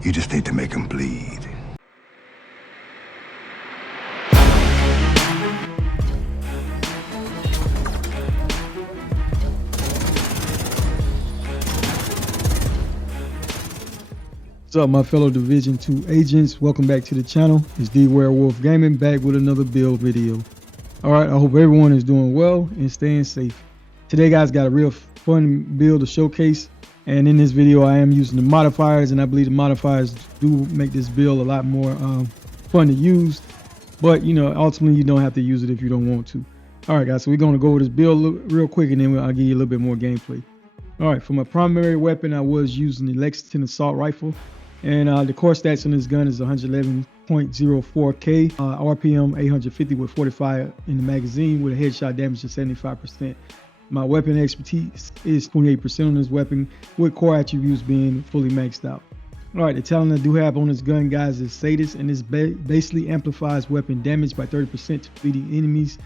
You just need to make them bleed. What's up, my fellow Division 2 agents? Welcome back to the channel. It's D Werewolf Gaming back with another build video. Alright, I hope everyone is doing well and staying safe. Today, guys, got a real fun build to showcase. And in this video, I am using the modifiers, and I believe the modifiers do make this build a lot more fun to use. But, you know, ultimately, you don't have to use it if you don't want to. Alright, guys, so we're going to go over this build real quick, and then I'll give you a little bit more gameplay. Alright, for my primary weapon, I was using the Lexington Assault Rifle. And the core stats on this gun is 111.04k, RPM 850 with 45 in the magazine with a headshot damage of 75%. My weapon expertise is 28% on this weapon, with core attributes being fully maxed out. Alright, the talent I do have on this gun, guys, is Sadist, and this basically amplifies weapon damage by 30% to bleeding enemies.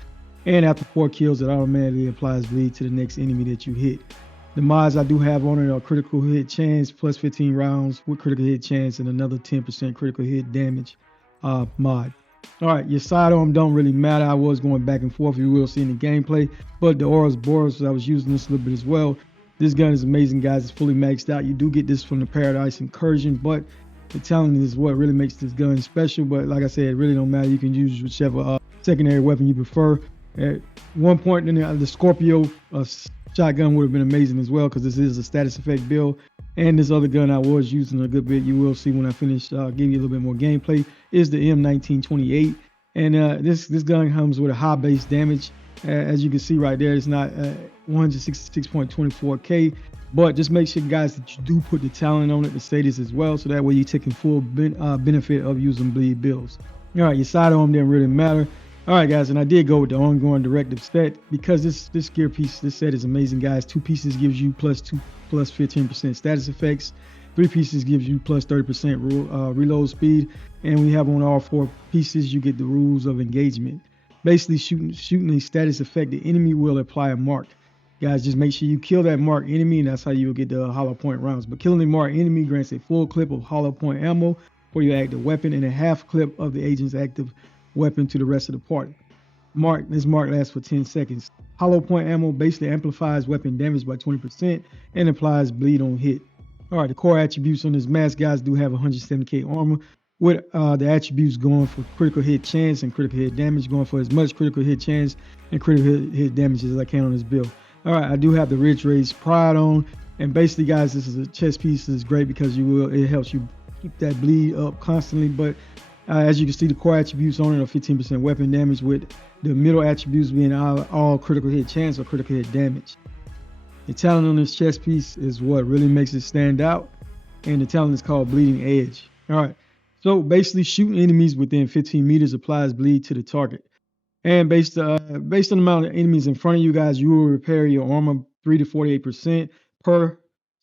And after 4 kills, it automatically applies bleed to the next enemy that you hit. The mods I do have on it are critical hit chance plus 15 rounds with critical hit chance and another 10% critical hit damage mod. Alright, your sidearm don't really matter. I was going back and forth, you will see in the gameplay. But the Ouroboros, I was using this a little bit as well. This gun is amazing, guys. It's fully maxed out. You do get this from the Paradise Incursion, but the talent is what really makes this gun special. But like I said, it really don't matter. You can use whichever secondary weapon you prefer. At one point in the Scorpio shotgun would have been amazing as well, because this is a status effect build. And this other gun I was using a good bit, you will see when I finish give you a little bit more gameplay, is the M1928. And this gun comes with a high base damage. As you can see right there, it's not 166.24k, but just make sure, guys, that you do put the talent on it, the Sadist as well, so that way you're taking full benefit of using bleed builds. All right, your sidearm didn't really matter. All right, guys, and I did go with the ongoing directive set because this gear piece, this set is amazing, guys. 2 pieces gives you plus 15% status effects. 3 pieces gives you plus 30% reload speed, and we have on all 4 pieces you get the rules of engagement. Basically, shooting a status effect, the enemy will apply a mark. Guys, just make sure you kill that marked enemy, and that's how you will get the hollow point rounds. But killing the marked enemy grants a full clip of hollow point ammo for your active weapon and a half clip of the agent's active weapon to the rest of the party. This mark lasts for 10 seconds. Hollow point ammo basically amplifies weapon damage by 20% and applies bleed on hit. Alright, the core attributes on this mask, guys, do have 170k armor, with the attributes going for critical hit chance and critical hit damage, going for as much critical hit chance and critical hit damage as I can on this build. Alright, I do have the Ridge Race Pride on, and basically, guys, this is a chest piece. This is great because it helps you keep that bleed up constantly. But as you can see, the core attributes on it are 15% weapon damage, with the middle attributes being all critical hit chance or critical hit damage. The talent on this chest piece is what really makes it stand out, and the talent is called Bleeding Edge. Alright, so basically shooting enemies within 15 meters applies bleed to the target. And based on the amount of enemies in front of you, guys, you will repair your armor 3 to 48% per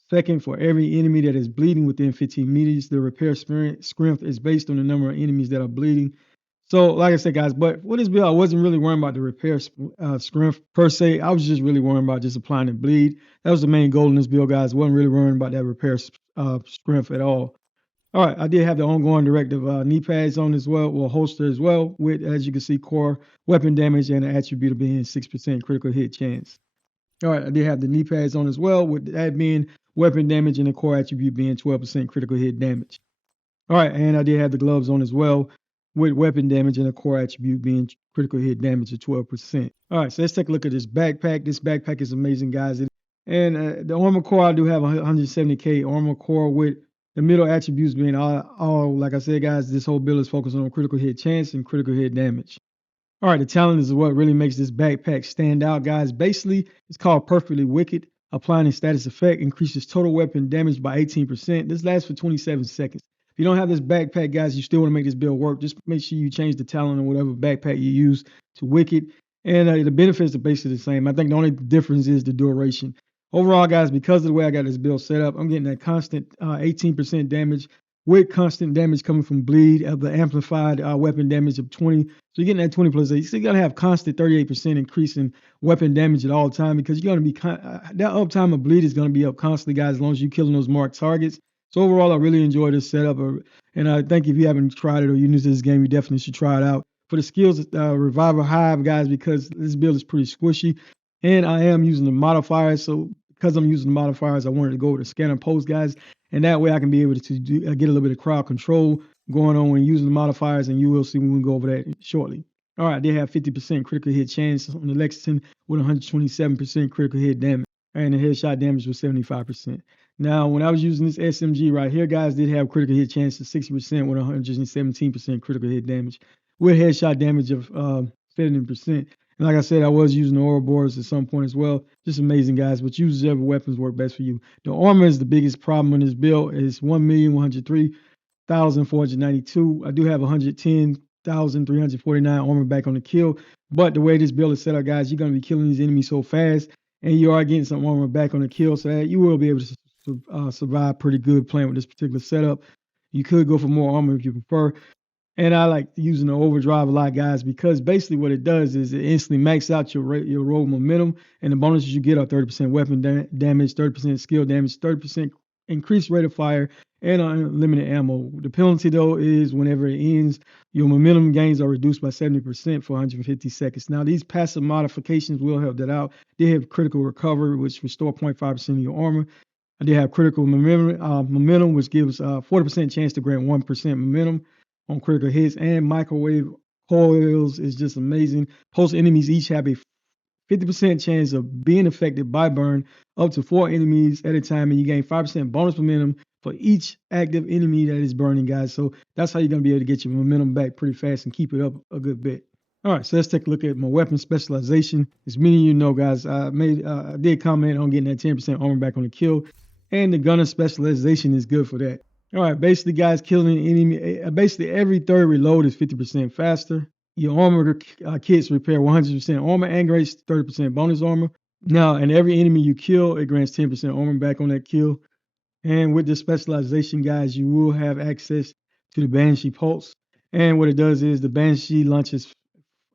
second for every enemy that is bleeding within 15 meters. The repair strength is based on the number of enemies that are bleeding. So, like I said, guys, but for this build, I wasn't really worrying about the repair strength per se. I was just really worrying about just applying the bleed. That was the main goal in this build, guys. Wasn't really worrying about that repair strength at all. All right, I did have the ongoing directive knee pads on as well, or holster as well, with, as you can see, core weapon damage and an attribute of being 6% critical hit chance. All right, I did have the knee pads on as well, with that being weapon damage and the core attribute being 12% critical hit damage. All right, and I did have the gloves on as well, with weapon damage and the core attribute being critical hit damage of 12%. All right, so let's take a look at this backpack. This backpack is amazing, guys. And the armor core, I do have 170k armor core, with the middle attributes being all, like I said, guys, this whole build is focused on critical hit chance and critical hit damage. All right, the talent is what really makes this backpack stand out, guys. Basically, it's called Perfectly Wicked. Applying a status effect increases total weapon damage by 18%. This lasts for 27 seconds. If you don't have this backpack, guys, you still want to make this build work. Just make sure you change the talent or whatever backpack you use to Wicked. And the benefits are basically the same. I think the only difference is the duration. Overall, guys, because of the way I got this build set up, I'm getting that constant 18% damage, with constant damage coming from bleed of the amplified weapon damage of 20. So you're getting that 20 plus 8. So you got to have constant 38% increase in weapon damage at all time, because you're going to be that uptime of bleed is going to be up constantly, guys, as long as you're killing those marked targets. So overall, I really enjoy this setup, and I think if you haven't tried it or you're new to this game, you definitely should try it out. For the skills, Revival Hive, guys, because this build is pretty squishy, and I am using the modifiers. So because I'm using the modifiers, I wanted to go with the scanner post, guys, and that way I can be able to get a little bit of crowd control going on when using the modifiers, and you will see when we go over that shortly. All right, they have 50% critical hit chance on the Lexington with 127% critical hit damage, and the headshot damage was 75%. Now, when I was using this SMG right here, guys, did have critical hit chance of 60% with 117% critical hit damage, with headshot damage of 70%. And like I said, I was using the Ouroboros at some point as well. Just amazing, guys. But use whichever weapons work best for you. The armor is the biggest problem in this build. It's 1,103,492. I do have 110,349 armor back on the kill. But the way this build is set up, guys, you're going to be killing these enemies so fast, and you are getting some armor back on the kill, so that you will be able to survive pretty good playing with this particular setup. You could go for more armor if you prefer. And I like using the overdrive a lot, guys, because basically what it does is it instantly maxes out your roll momentum, and the bonuses you get are 30% weapon damage, 30% skill damage, 30% increased rate of fire, and unlimited ammo. The penalty, though, is whenever it ends, your momentum gains are reduced by 70% for 150 seconds. Now, these passive modifications will help that out. They have critical recovery, which restore 0.5% of your armor. They have critical momentum, which gives 40% chance to grant 1% momentum on critical hits, and microwave coils is just amazing. Post enemies each have a 50% chance of being affected by burn up to 4 enemies at a time, and you gain 5% bonus momentum for each active enemy that is burning, guys. So that's how you're going to be able to get your momentum back pretty fast and keep it up a good bit. All right, so let's take a look at my weapon specialization. As many of you know, guys, I did comment on getting that 10% armor back on the kill, and the gunner specialization is good for that. All right, basically, guys, killing an enemy, basically every third reload is 50% faster. Your armor kits repair 100% armor and grants 30% bonus armor. Now, and every enemy you kill, it grants 10% armor back on that kill. And with the specialization, guys, you will have access to the Banshee Pulse. And what it does is the Banshee launches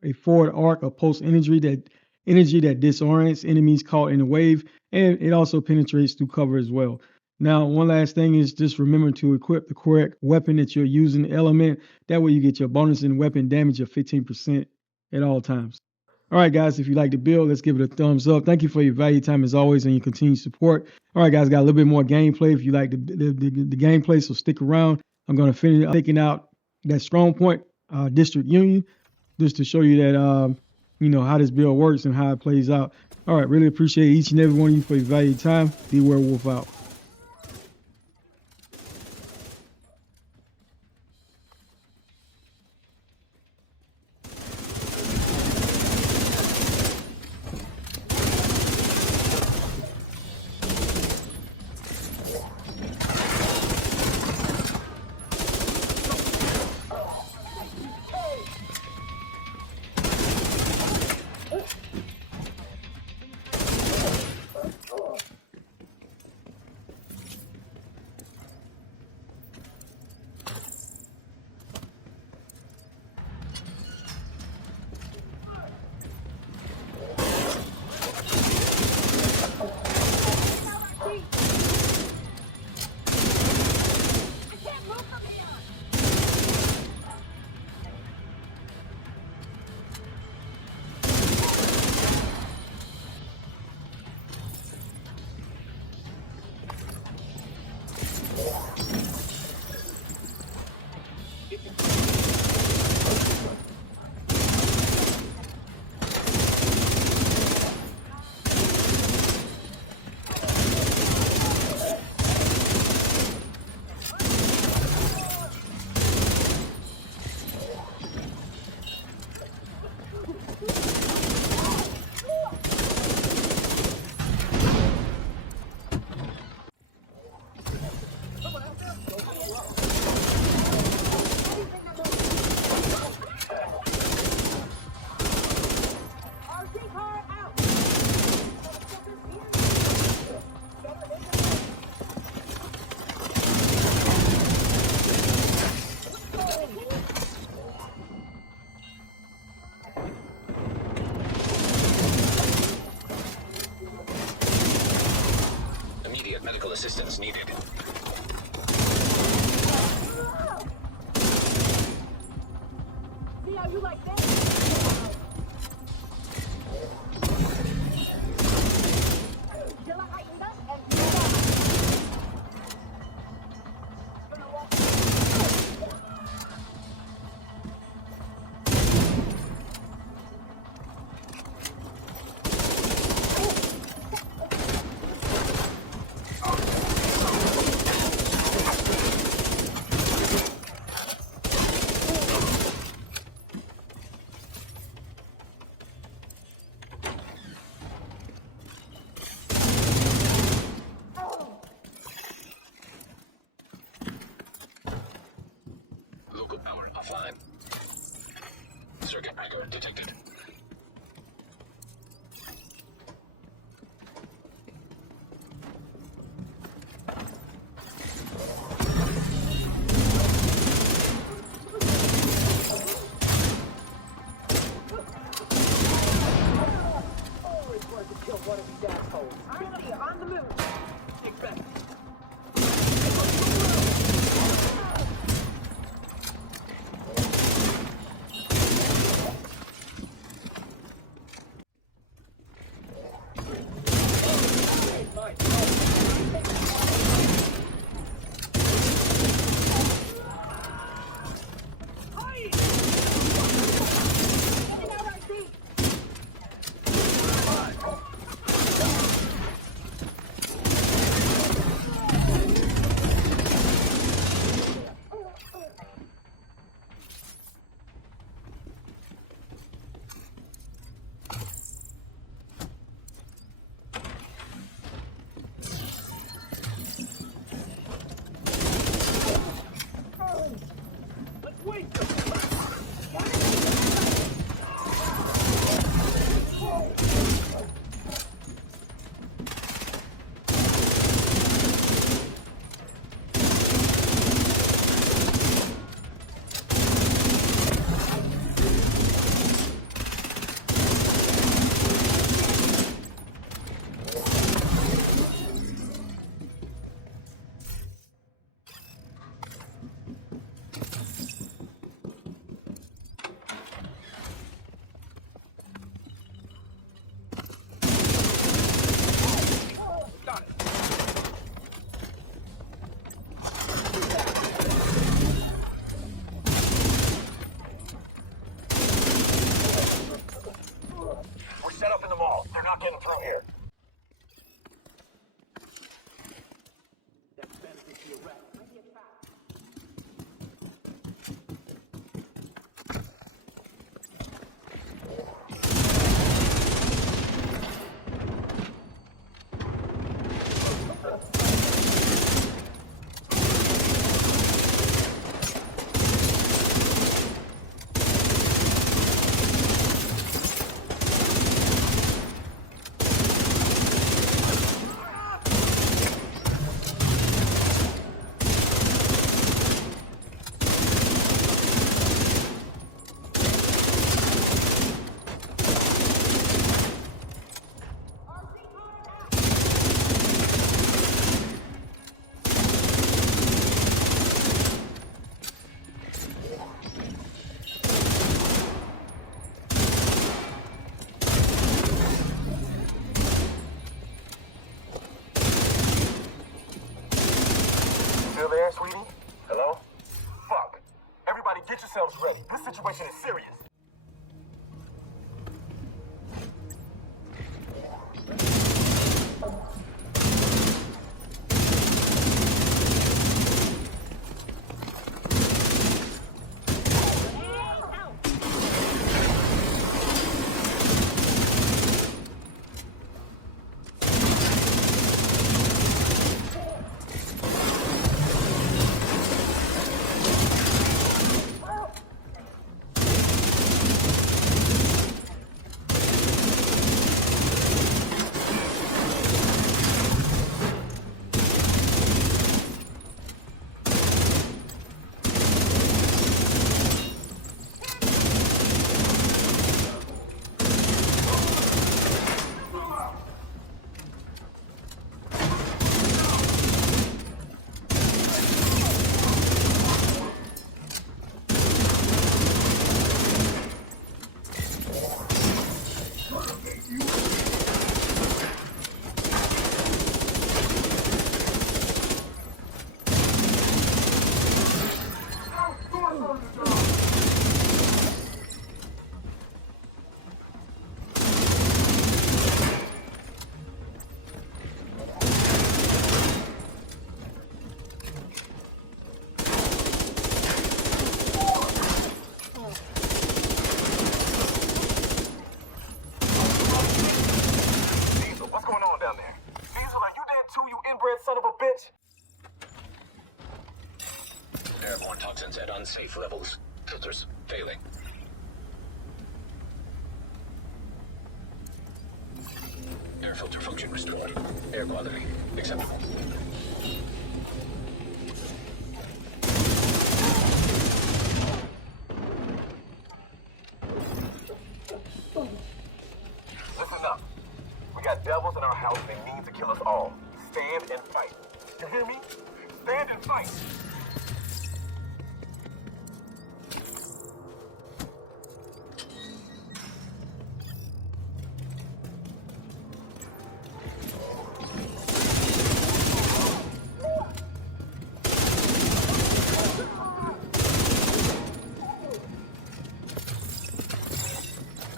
a forward arc of pulse energy that disorients enemies caught in a wave, and it also penetrates through cover as well. Now, one last thing is just remember to equip the correct weapon that you're using, element. That way you get your bonus in weapon damage of 15% at all times. All right, guys, if you like the build, let's give it a thumbs up. Thank you for your value time as always and your continued support. All right, guys, got a little bit more gameplay if you like the gameplay, so stick around. I'm going to finish taking out that strong point, District Union, just to show you that, you know, how this build works and how it plays out. All right, really appreciate each and every one of you for your valued time. D-Werewolf out. Medical assistance needed. offline. Circuit breaker detected. Always wanted to kill one of these assholes. I'm here, on the move. Take back. We're set up in the mall. They're not getting through here. That's benefit to your rep. Still there, sweetie? Hello? Fuck. Everybody get yourselves ready. This situation is serious. inbred son of a bitch? Airborne toxins at unsafe levels. filters failing. Air filter function restored. Air quality acceptable. Listen up. We got devils in our house and they mean to kill us all. Stand and fight. You hear me? Stand and fight.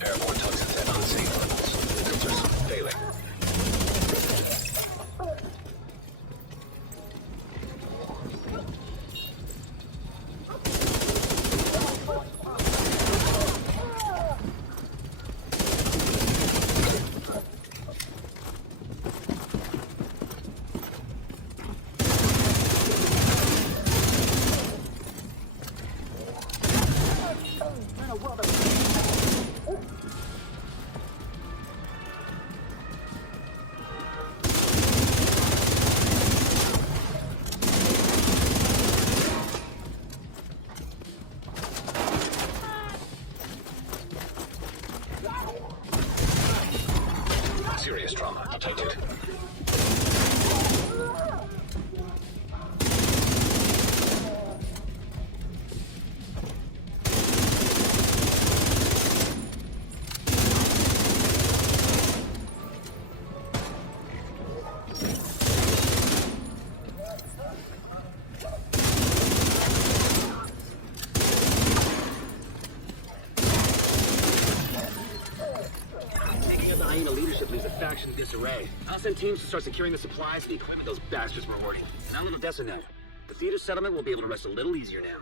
Airborne toxins at unsafe levels. Filters failing. Serious trauma detected. Taking out the hyena leadership leaves the faction in disarray. I'll send teams to start securing the supplies and the equipment those bastards were hoarding. And I'm little Detonator. The theater settlement will be able to rest a little easier now.